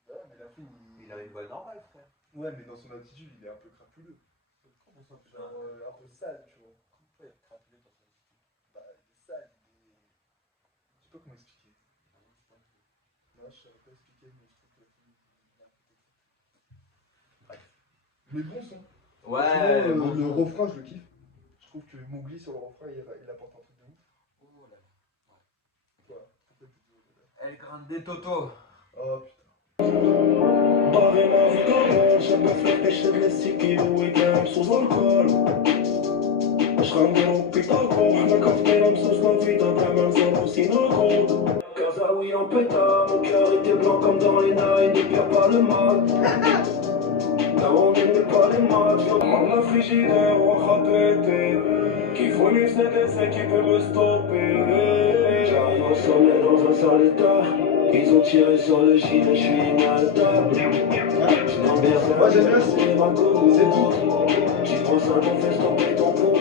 Ouais, mais Lafouine, Il a une voix normale, frère. ouais, mais dans son attitude, il est un peu crapuleux. Genre un peu sale, tu vois. Pourquoi il est crapuleux dans son attitude? Bah, il est sale, il est. Je sais pas comment expliquer. Moi, je saurais pas expliquer, mais je trouve que Lafouine, il a un côté crapuleux. Bref. Mais bon son. Ouais, Sinon, bon le son. refrain, je le kiffe. Je trouve que Mowgli sur le refrain, il apporte un truc de ouf. Oh là là. Quoi? Pourquoi tu dis oh là là? El Grande Toto. Oh putain. Barré ma vie d'avant, j'ai pas fait pêcher de l'estiquille ou également sous alcool. شغندير وبيطاكو حنا كافطينا مسوسنا فيدا بلا زيرو synagogue. Kazaoui en pétard, mon cœur était blanc comme dans les nains, ne perds pas le mal. Là on n'aimait pas les matchs. On a frigidaire, on a pété. Qui fournit cet essai qui peut me stopper. J'arrive au sommet dans un sale état. Ils ont tiré sur le gilet, je suis inadaptable. Moi j'aime bien, c'est tout. J'y pense à ton fesse, ton béton pour.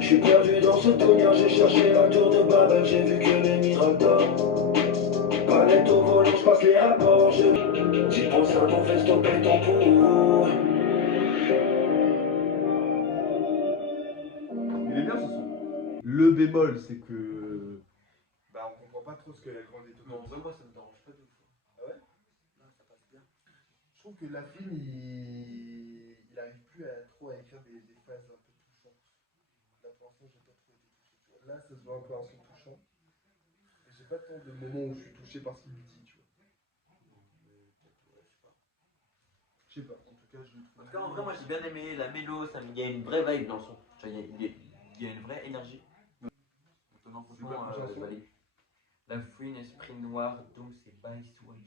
J'suis perdu dans ce tonnerre, j'ai cherché la tour de Babel, j'ai vu que les miradors. Palette au volant, j'passe les rapports, j'y pense à ton fesse, ton béton pour. Il est bien ce son. Le bémol, c'est que. Bah, on comprend pas trop ce que la grande étoile. Non, moi ça me dérange pas du tout. Ah ouais? Non, ça passe bien. Je trouve que Lafouine, il arrive plus à trop à écrire des phases un peu touchantes. Là, pour l'instant, j'ai pas trop été touché. Tu vois. Là, ça se voit un peu un son touchant. Et j'ai pas tant de moments où je suis touché par ce qu'il dit, tu vois. Je sais pas, en tout cas, je le trouve. En tout cas, en vrai, moi j'ai bien aimé la mélo, il y a une vraie vibe dans le son. Tu vois, il y a une vraie énergie. Étonnant, franchement, valide. La fouine, esprit noir, donc c'est Bice One.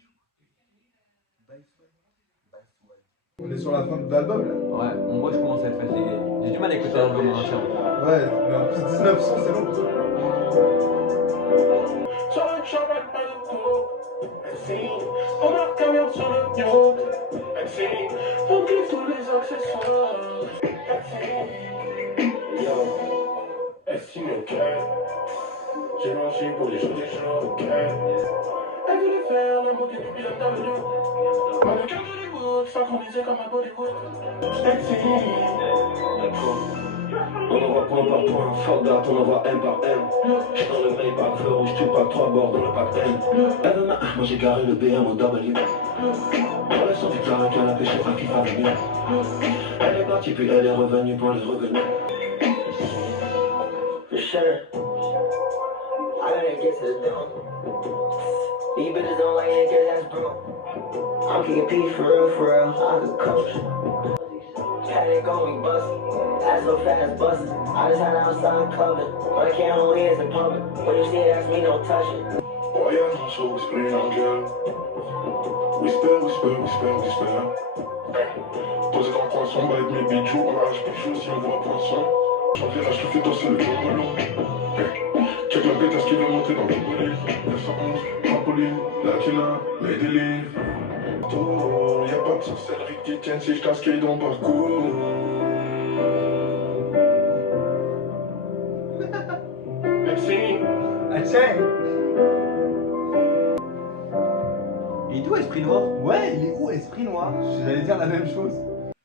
On est sur la fin de l'album là. Ouais, moi je commence à être fatigué. J'ai du mal à écouter l'album en entier. Ouais, mais en plus 1900, c'est long. Sur le chemin pas de cours, on marque un mur sur le yacht. On kiffe tous les accessoires. Yo, estime ok. J'ai mangé pour les jours des jours, ok. Elle voulait faire la moitié du pilote d'avenue. Avec un Hollywood. Hollywood, synchronisé comme un Bollywood. On envoie point par point, fuck that, on envoie M par M. J'suis dans le Maybach, feu rouge, tu pas 3 bords dans le pack M. Moi j'ai garé le BM au W. Dans le son du carré qu'elle a pêché un kiff à venir. Elle est partie puis elle est revenue pour les revenus. For sure, I gotta get to the dome. These bitches don't like it cause that's bro. I'm kicking P for real, I could coach. Had it going bust, ass so fast bust. I just had outside covered, but I can't hold hands in public. When you see it, that's me, don't touch it. Royal, so whispering en gueule. Whisper, whisper, whisper, whisper. Posé dans le poisson, bah avec mes bijoux, on arrache bijoux si on voit poisson. J'envie je te fais danser le jogolo. Check la pétasse qui veut monter dans le jogoli. 911, trampoline, latina, Medellin. Y'a pas de sorcellerie qui tienne si je casse dans le parcours. Il est où Esprit Noir? Ouais, il est où Esprit Noir? J'allais dire la même chose.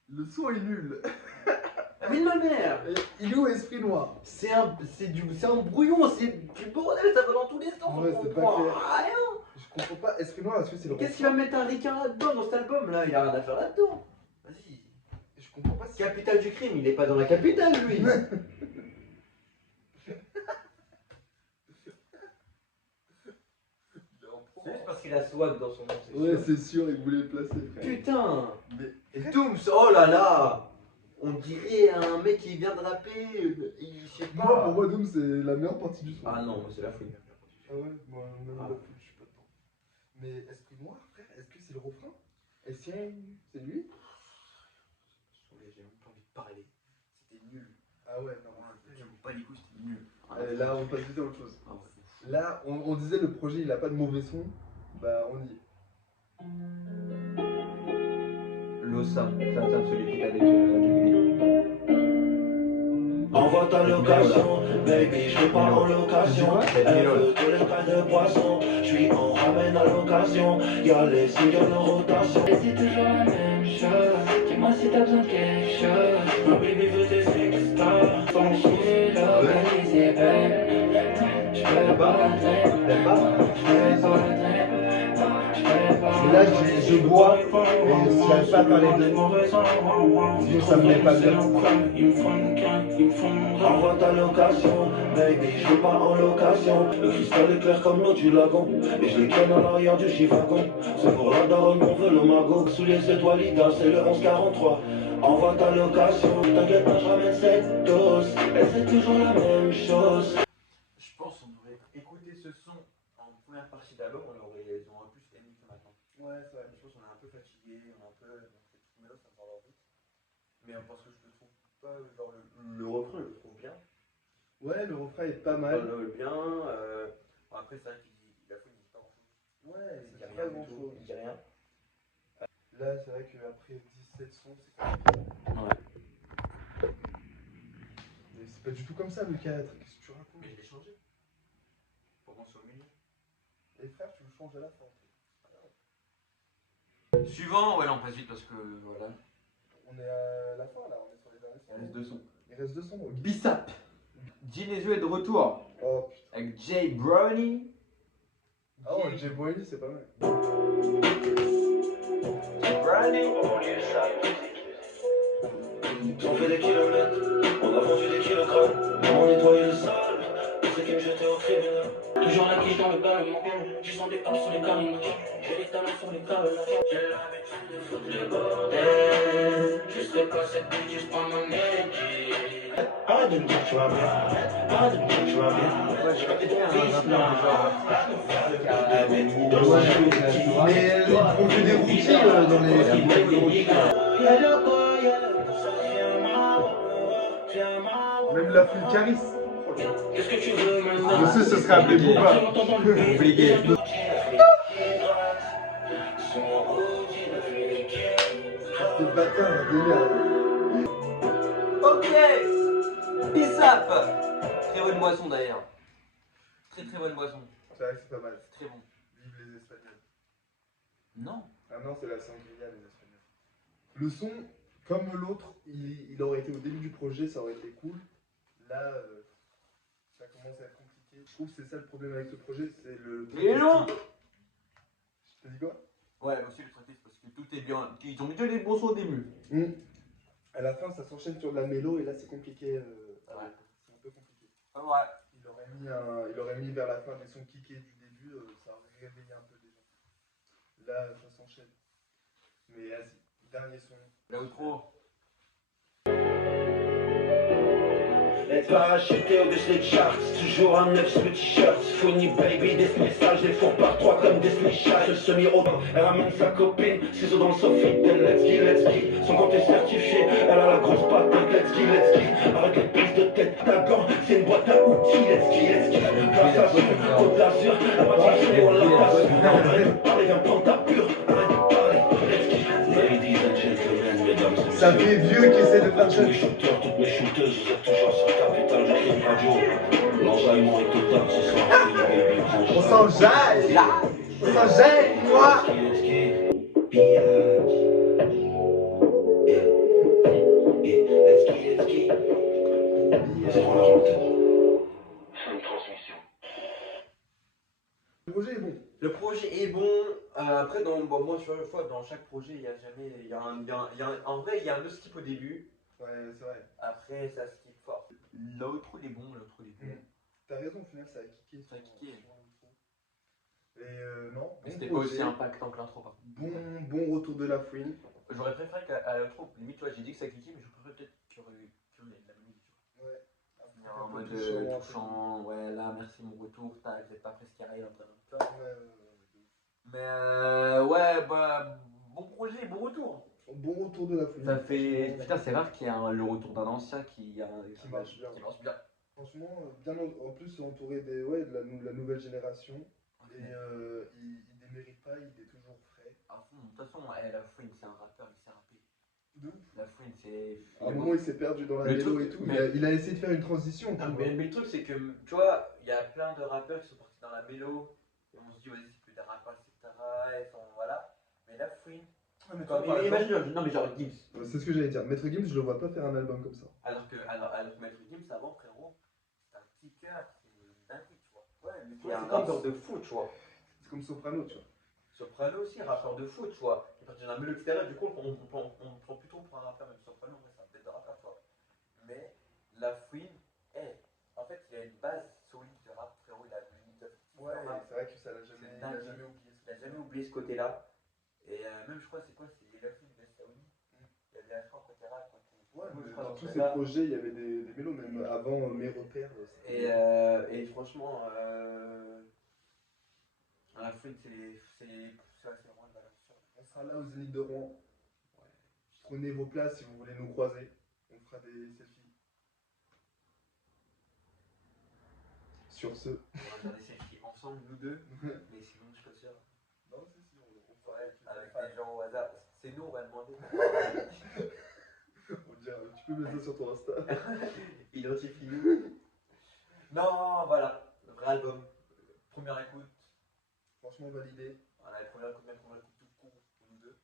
Le son est nul. Mais ma mère! Il est où Esprit Noir? C'est un brouillon, c'est du bordel, ça va dans tous les sens. Ouais, on c'est pas comprend clair. rien. Je comprends pas. Esprit Noir, est-ce que c'est le Qu'est-ce qu'il va mettre un ricain là-dedans dans cet album là? Il a rien à faire là-dedans. Vas-y. Je comprends pas si. Capitale du crime, il est pas dans la capitale lui. C'est juste parce qu'il a swag dans son nom. Ouais, c'est sûr, il voulait le placer. Putain! Mais. Et Dooms, oh là là! On dirait un mec qui vient de rapper, je sais pas. Moi, pour moi, Doom, c'est la meilleure partie du son. Ah non, moi c'est la fouine. Ah ouais, moi, même Ah. la foule, je suis pas dedans. Mais Esprit Noir, frère, est-ce que c'est le refrain? Est-ce que c'est lui? J'ai même pas envie de parler. C'était nul. Ah ouais, non. J'aime pas les coups, c'était nul. Allez, là, on passe vite à autre chose. Ah ouais. Là, on disait le projet, il a pas de mauvais son. Bah, on y est. Losa, ça tient celui qui est avec Adélie. Envoie ta location, baby, je veux pas en location. Elle veut tous les cas de poisson, je suis en ramène à l'occasion. Y'a les singles en rotation. Et c'est toujours la même chose. Dis-moi si t'as besoin de quelque chose. Mon baby veut tes extras. Ton chien localisé, je fais pas la traîne. T'aimes pas? Je fais pas la traîne. Mais là, je bois et si j'arrive pas à parler de sinon ça me met pas bien. Envoie ta location, baby, je veux pas en location. Le cristal est clair comme l'eau du lagon. Et je les ken à l'arrière du chifagon. C'est pour la daronne qu'on veut le magot. Sous les étoiles, Ida, c'est le 1143. Envoie ta location, t'inquiète pas, je ramène cette dose. Et c'est toujours la même chose. Je pense qu'on devrait écouter ce son en première partie d'album, on aurait plus aimé que maintenant. Ouais, c'est vrai. Je pense qu'on est un peu fatigué, on est un peu. Mais là, ça me va vite. Mais parce que je le trouve pas. Genre, le refrain, je le trouve bien. Ouais, le refrain est pas Je mal. le bien. Bon, après, c'est vrai qu'il dit. La fois, il dit pas grand chose. Ouais, Il dit c'est rien pas du grand tout. chose. Il dit rien. Là, c'est vrai qu'après 17 sons, c'est compliqué. Ouais. Mais c'est pas du tout comme ça le 4. Qu'est-ce que tu racontes? Mais je l'ai changé. Pour qu'on soit au milieu. Et frère, tu le changes à la fin. Suivant, ouais, là, on passe vite parce que voilà. On est à la fin là, on est sur les derniers Il reste sons. deux sons. Il reste 2 sons. Ok. Bissap. Genesio est de retour Oh putain. avec Jay Brownie. Ah ouais, Jay Boy, c'est pas mal. Brownie. On fait des kilomètres, on a vendu des kilogrammes. On nettoyait le sale, c'est qui me jetait au tribunal. Toujours la quiche dans le bal, mon gars. Je sens des hommes sur les carinages. J'ai les talons sur les carinages. J'ai l'habitude de foutre le bordel. Je sais pas cette bitch, je prends mon énergie. Arrête de me dire que tu vas bien, arrête de me dire que tu vas bien. Mais on fait des routines dans les. Même la foule Caris. Qu'est-ce que tu veux maintenant? Je sais, ce serait appelé Booba. Obligé. Des bâtards, des merdes. Ok. Bissap. Très bonne boisson d'ailleurs. Très bonne boisson. C'est vrai que c'est pas mal. C'est très bon. Vive les Espagnols. Non. Ah non, c'est la sangria, les Espagnols. Le son, comme l'autre, il aurait été au début du projet, ça aurait été cool. Là, ça commence à être compliqué. Je trouve que c'est ça le problème avec ce projet, c'est le... Mais non. T'as dit quoi? Ouais, aussi le tracklist parce que tout est bien. Ils ont mis tous les bons sons au début. À la fin, ça s'enchaîne sur de la mélo et là, c'est compliqué. C'est un peu compliqué. Ouais. Il aurait mis vers la fin des sons kickés du début, ça aurait réveillé un peu des gens. Là, ça s'enchaîne. Mais vas-y, dernier son. L'outro. Les parachutés au-dessus des charts, toujours un neuf sur le t-shirt. Funny baby, des messages, les fours par trois comme des smishards. Le semi-robin, elle ramène sa copine, ciseaux dans le Sofitel, let's gi. Son compte est certifié, elle a la grosse patate, let's gi. Arrête les prises de tête, ta gant, c'est une boîte à outils, let's gi. Passation, Côte d'Azur, elle m'a dit c'est bon, la passe. Arrête de parler, viens prendre ta pure, arrête de parler, let's gi. Ladies and gentlemen, mesdames et messieurs. Ça fait vieux qui essaie de faire Tous mes shooters, toutes mes shooteuses, vous êtes toujours sur Capital, je fais une radio. L'enjaillement est total ce soir, baby. On s'enjaille! On s'enjaille, moi! C'est pour la antenne. Fin de transmission. Le projet est bon. Le projet est bon. Après, moi, je vois, dans chaque projet, il y a jamais. En vrai, il y a un skip au début. Ouais, c'est vrai. Après, ça skip fort. L'outro, il est bon. L'outro, il est bon. T'as raison, au final, ça a kické. Ça a kické. Sur l'intro. Et non. Mais bon c'était pas projet, aussi impactant que l'intro, par contre. Bon retour de la fouine. J'aurais préféré qu'à l'outro, limite, tu vois, j'ai dit que ça cliquait, mais je préférais peut-être qu'il y ait de la musique. Ouais. Il y a un mode touchant, ouais, là, merci, mon retour, vous êtes pas presque carré, mais ouais, bah, bon projet, bon retour. Bon retour de la fouine. Ça fait. Putain, c'est rare qu'il y ait le retour d'un ancien qui marche bien. Qui marche bien. Franchement, bien en plus entouré de la nouvelle génération. Et il démérite pas, il est toujours frais. À fond, de toute façon, la fouine, c'est un rappeur, il s'est rappé. De ouf. La fouine, c'est. À un moment, il s'est perdu dans la Le mélo truc, et tout. mais- Il a essayé de faire une transition. tu vois. Mais le truc, c'est que, tu vois, il y a plein de rappeurs qui sont partis dans la mélo, et on se dit, vas-y, c'est plus des rappeurs, etc. Ils sont, voilà. Mais la fouine. Ouais, mais Comme, toi, par exemple, imagine, non, mais genre Gims. c'est ce que j'allais dire. Maître Gims, je le vois pas faire un album comme ça. Alors que Maître Gims, avant, frérot, c'est un kicker, c'est une dinguerie, tu vois. Ouais, mais Il y a un c'est comme rappeur de fou, tu vois. C'est comme Soprano, tu vois. Soprano aussi, rappeur de foot, tu vois. Il est parti dans la mélo, etc. Du coup, on prend plutôt pour un rappeur, même Soprano, en vrai, c'est un bête de rappeur, tu vois. Mais la fouine, en fait, il y a une base solide de rap, frérot. Il a une Ouais, c'est vrai que ça l'a jamais, C'est il a dingue. jamais oublié. Il a jamais oublié ce côté-là. Et même, je crois, c'est quoi? C'est la fouine de Saouli. Il y avait un côté rap, côté. Ouais, Moi, je mais crois dans que tous c'est ces ça. projets, il y avait des mélos, même avant mes repères. Et franchement, la fouine, c'est vraiment une valeur sûre. On sera là au Zénith de Rouen. Prenez vos places si vous voulez nous croiser. On fera des selfies. Sur ce. On va faire des selfies ensemble, nous deux. Mais sinon, je suis pas sûr. Non, c'est si, on fera Avec des gens au hasard. C'est nous, on va demander. On dirait, tu peux mettre ça sur ton Insta. Identifie-nous. Non, voilà. Le vrai album. Première écoute. Franchement validé. Voilà, la première écoute tout court pour nous deux.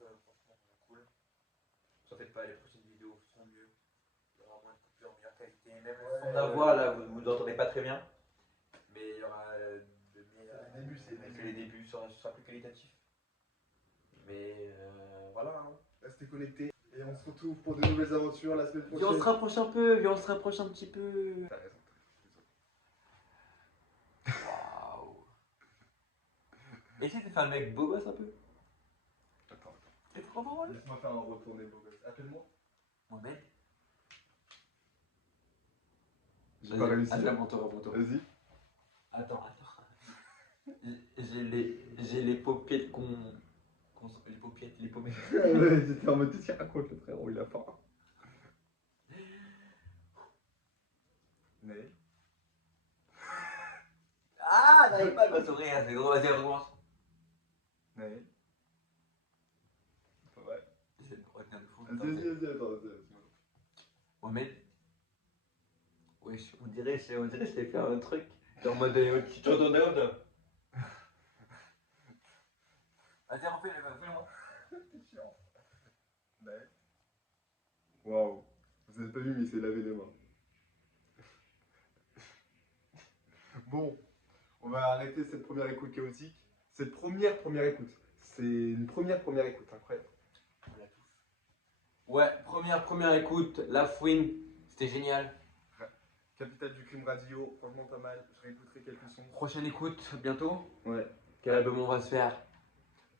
Donc, franchement, cool. Ne faites pas, les prochaines vidéos seront mieux. Il y aura moins de coupures, meilleure qualité. Même le son de la voix, là, vous n'entendez pas très bien. Mais il y aura de meilleurs. C'est Les débuts, ce sera plus qualitatif. Mais voilà. Hein. Restez connectés. Et on se retrouve pour de nouvelles aventures la semaine prochaine. Viens, on se rapproche un peu, viens, on se rapproche un petit peu. T'as raison. Waouh. Essaye de faire le mec beau gosse un peu. Attends. C'est trop drôle. Laisse-moi faire un retourné beau gosse. Appelle-moi. Mohamed. J'ai pas réussi. Attends, monte. Vas-y. Attends. J'ai les paupiètes les pommettes. Ouais, j'étais en mode qu'est-ce qu'il raconte le frérot, il a faim. Mais. Ah, n'arrive pas à sourire, c'est drôle, vas-y, recommence. Mais. Pas vrai. J'essaie de me retenir de fou. Vas-y, attends. Mohamed. Wesh, on dirait que je t'ai fait un truc. T'es en mode, tu t'entends là. Vas-y, refais-le, fais-le moi. T'es chiant. Ouais. Waouh. Vous n'avez pas vu, mais il s'est lavé les mains. Bon, on va arrêter cette première écoute chaotique. Cette première écoute. C'est une première écoute, incroyable. On la touche. Ouais, première écoute, La Fouine, c'était génial. Capitale du crime radio, franchement pas mal. Je réécouterai quelques sons. Prochaine écoute, bientôt. Ouais. Quel album on va se faire?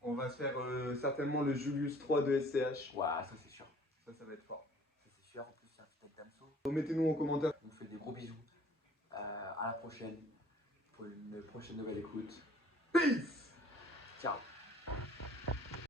On va se faire certainement le Julius 3 de SCH. Ouah, ça c'est sûr. Ça va être fort. Ça c'est sûr, en plus c'est un petit Damso. Mettez-nous en commentaire. On vous fait des gros bisous. À la prochaine pour une prochaine nouvelle écoute. Peace!